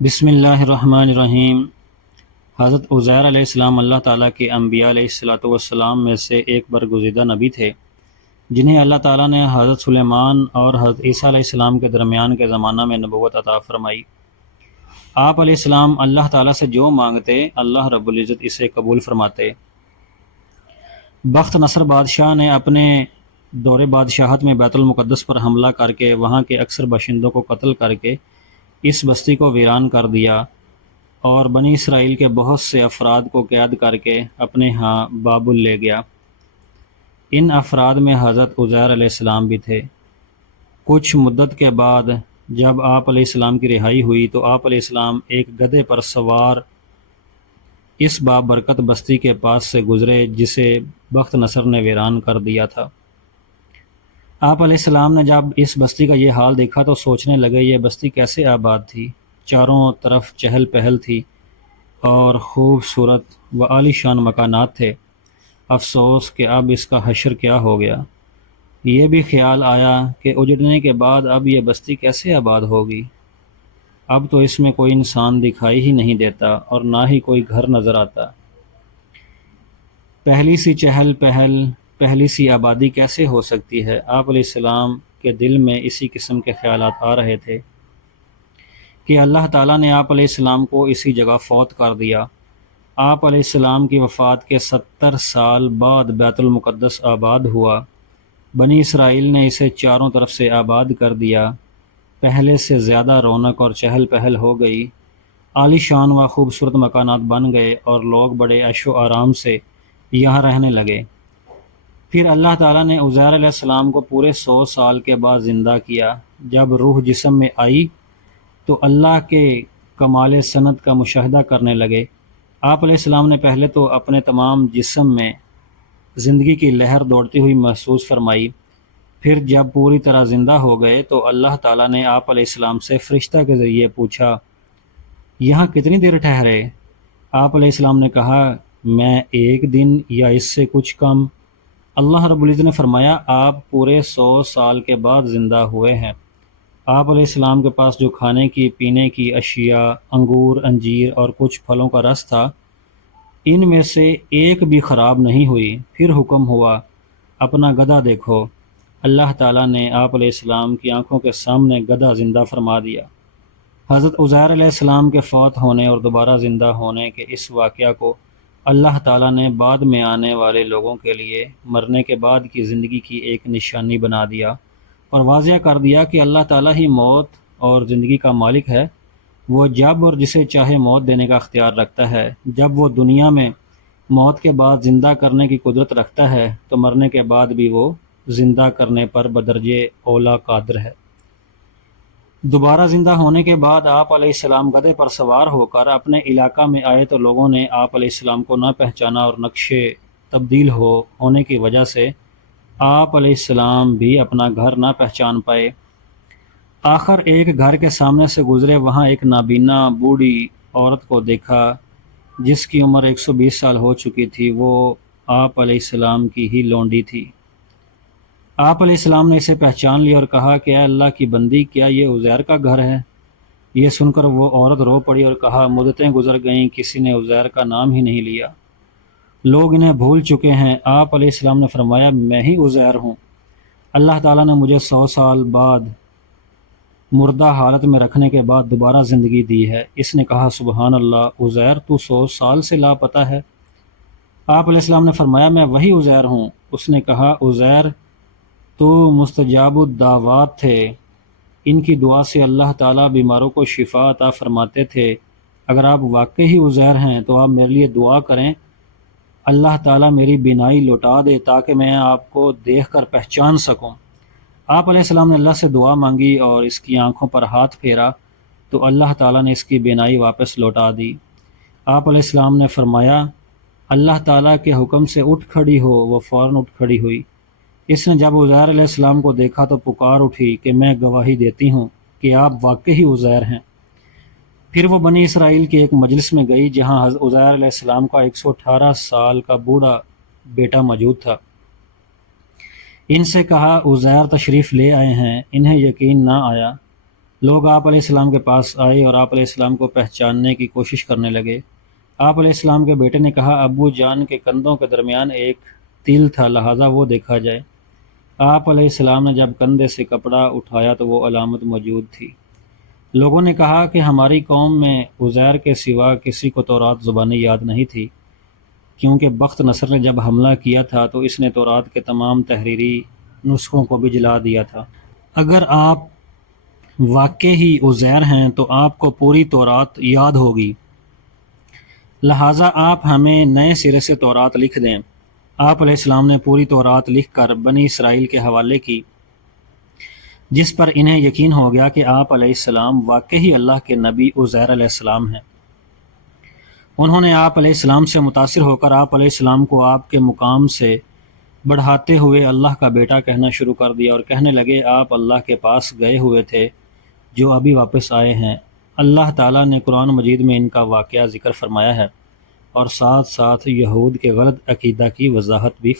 بسم اللہ الرحمن الرحیم۔ حضرت عزیر علیہ السلام اللہ تعالیٰ کے انبیاء علیہ السلام میں سے ایک برگزیدہ نبی تھے، جنہیں اللہ تعالیٰ نے حضرت سلیمان اور حضرت عیسیٰ علیہ السلام کے درمیان کے زمانہ میں نبوت عطا فرمائی۔ آپ علیہ السلام اللہ تعالیٰ سے جو مانگتے اللہ رب العزت اسے قبول فرماتے۔ بخت نصر بادشاہ نے اپنے دور بادشاہت میں بیت المقدس پر حملہ کر کے وہاں کے اکثر باشندوں کو قتل کر کے اس بستی کو ویران کر دیا اور بنی اسرائیل کے بہت سے افراد کو قید کر کے اپنے ہاں بابل لے گیا۔ ان افراد میں حضرت عزیر علیہ السلام بھی تھے۔ کچھ مدت کے بعد جب آپ علیہ السلام کی رہائی ہوئی تو آپ علیہ السلام ایک گدھے پر سوار اس بابرکت بستی کے پاس سے گزرے جسے بخت نصر نے ویران کر دیا تھا۔ آپ علیہ السلام نے جب اس بستی کا یہ حال دیکھا تو سوچنے لگے یہ بستی کیسے آباد تھی، چاروں طرف چہل پہل تھی اور خوبصورت و عالی شان مکانات تھے، افسوس کہ اب اس کا حشر کیا ہو گیا۔ یہ بھی خیال آیا کہ اجڑنے کے بعد اب یہ بستی کیسے آباد ہوگی، اب تو اس میں کوئی انسان دکھائی ہی نہیں دیتا اور نہ ہی کوئی گھر نظر آتا، پہلی سی چہل پہل، پہلی سی آبادی کیسے ہو سکتی ہے۔ آپ علیہ السلام کے دل میں اسی قسم کے خیالات آ رہے تھے کہ اللہ تعالیٰ نے آپ علیہ السلام کو اسی جگہ فوت کر دیا۔ آپ علیہ السلام کی وفات کے 70 سال بعد بیت المقدس آباد ہوا۔ بنی اسرائیل نے اسے چاروں طرف سے آباد کر دیا، پہلے سے زیادہ رونق اور چہل پہل ہو گئی، عالی شان و خوبصورت مکانات بن گئے اور لوگ بڑے عیش و آرام سے یہاں رہنے لگے۔ پھر اللہ تعالیٰ نے عزیر علیہ السلام کو پورے 100 سال کے بعد زندہ کیا۔ جب روح جسم میں آئی تو اللہ کے کمال صنعت کا مشاہدہ کرنے لگے۔ آپ علیہ السلام نے پہلے تو اپنے تمام جسم میں زندگی کی لہر دوڑتی ہوئی محسوس فرمائی، پھر جب پوری طرح زندہ ہو گئے تو اللہ تعالیٰ نے آپ علیہ السلام سے فرشتہ کے ذریعے پوچھا، یہاں کتنی دیر ٹھہرے؟ آپ علیہ السلام نے کہا، میں 1 دن یا اس سے کچھ کم۔ اللہ رب العزت نے فرمایا، آپ پورے 100 سال کے بعد زندہ ہوئے ہیں۔ آپ علیہ السلام کے پاس جو کھانے کی پینے کی اشیاء، انگور، انجیر اور کچھ پھلوں کا رس تھا، ان میں سے ایک بھی خراب نہیں ہوئی۔ پھر حکم ہوا، اپنا گدھا دیکھو۔ اللہ تعالیٰ نے آپ علیہ السلام کی آنکھوں کے سامنے گدھا زندہ فرما دیا۔ حضرت عزیر علیہ السلام کے فوت ہونے اور دوبارہ زندہ ہونے کے اس واقعہ کو اللہ تعالیٰ نے بعد میں آنے والے لوگوں کے لیے مرنے کے بعد کی زندگی کی ایک نشانی بنا دیا اور واضح کر دیا کہ اللہ تعالیٰ ہی موت اور زندگی کا مالک ہے۔ وہ جب اور جسے چاہے موت دینے کا اختیار رکھتا ہے۔ جب وہ دنیا میں موت کے بعد زندہ کرنے کی قدرت رکھتا ہے تو مرنے کے بعد بھی وہ زندہ کرنے پر بدرجے اولا قادر ہے۔ دوبارہ زندہ ہونے کے بعد آپ علیہ السلام گدھے پر سوار ہو کر اپنے علاقہ میں آئے تو لوگوں نے آپ علیہ السلام کو نہ پہچانا اور نقشے تبدیل ہونے کی وجہ سے آپ علیہ السلام بھی اپنا گھر نہ پہچان پائے۔ آخر ایک گھر کے سامنے سے گزرے، وہاں ایک نابینا بوڑھی عورت کو دیکھا جس کی عمر 120 سال ہو چکی تھی۔ وہ آپ علیہ السلام کی ہی لونڈی تھی۔ آپ علیہ السلام نے اسے پہچان لیا اور کہا کہ اے اللہ کی بندی، کیا یہ عزیر کا گھر ہے؟ یہ سن کر وہ عورت رو پڑی اور کہا، مدتیں گزر گئیں، کسی نے عزیر کا نام ہی نہیں لیا، لوگ انہیں بھول چکے ہیں۔ آپ علیہ السلام نے فرمایا، میں ہی عزیر ہوں۔ اللہ تعالیٰ نے مجھے 100 سال بعد مردہ حالت میں رکھنے کے بعد دوبارہ زندگی دی ہے۔ اس نے کہا، سبحان اللہ، عزیر تو 100 سال سے لاپتہ ہے۔ آپ علیہ السلام نے فرمایا، میں وہی عزیر ہوں۔ اس نے کہا، عزیر تو مستجاب الدعوات تھے، ان کی دعا سے اللہ تعالیٰ بیماروں کو شفا عطا فرماتے تھے۔ اگر آپ واقعی عزیر ہیں تو آپ میرے لیے دعا کریں، اللہ تعالیٰ میری بینائی لوٹا دے تاکہ میں آپ کو دیکھ کر پہچان سکوں۔ آپ علیہ السلام نے اللہ سے دعا مانگی اور اس کی آنکھوں پر ہاتھ پھیرا تو اللہ تعالیٰ نے اس کی بینائی واپس لوٹا دی۔ آپ علیہ السلام نے فرمایا، اللہ تعالیٰ کے حکم سے اٹھ کھڑی ہو۔ وہ فوراً اٹھ کھڑی ہوئی۔ اس نے جب عزیر علیہ السلام کو دیکھا تو پکار اٹھی کہ میں گواہی دیتی ہوں کہ آپ واقعی عزیر ہیں۔ پھر وہ بنی اسرائیل کے ایک مجلس میں گئی جہاں حضرت عزیر علیہ السلام کا 118 سال کا بوڑھا بیٹا موجود تھا۔ ان سے کہا، عزیر تشریف لے آئے ہیں۔ انہیں یقین نہ آیا۔ لوگ آپ علیہ السلام کے پاس آئے اور آپ علیہ السلام کو پہچاننے کی کوشش کرنے لگے۔ آپ علیہ السلام کے بیٹے نے کہا، ابو جان کے کندھوں کے درمیان ایک تیل تھا، لہٰذا وہ دیکھا جائے۔ آپ علیہ السلام نے جب کندھے سے کپڑا اٹھایا تو وہ علامت موجود تھی۔ لوگوں نے کہا کہ ہماری قوم میں عزیر کے سوا کسی کو تورات زبانی یاد نہیں تھی، کیونکہ بخت نصر نے جب حملہ کیا تھا تو اس نے تورات کے تمام تحریری نسخوں کو بھی جلا دیا تھا۔ اگر آپ واقعی عزیر ہیں تو آپ کو پوری تورات یاد ہوگی، لہٰذا آپ ہمیں نئے سرے سے تورات لکھ دیں۔ آپ علیہ السلام نے پوری تورات لکھ کر بنی اسرائیل کے حوالے کی، جس پر انہیں یقین ہو گیا کہ آپ علیہ السلام واقعی اللہ کے نبی عزیر علیہ السلام ہیں۔ انہوں نے آپ علیہ السلام سے متاثر ہو کر آپ علیہ السلام کو آپ کے مقام سے بڑھاتے ہوئے اللہ کا بیٹا کہنا شروع کر دیا اور کہنے لگے، آپ اللہ کے پاس گئے ہوئے تھے جو ابھی واپس آئے ہیں۔ اللہ تعالیٰ نے قرآن مجید میں ان کا واقعہ ذکر فرمایا ہے اور ساتھ ساتھ یہود کے غلط عقیدہ کی وضاحت بھی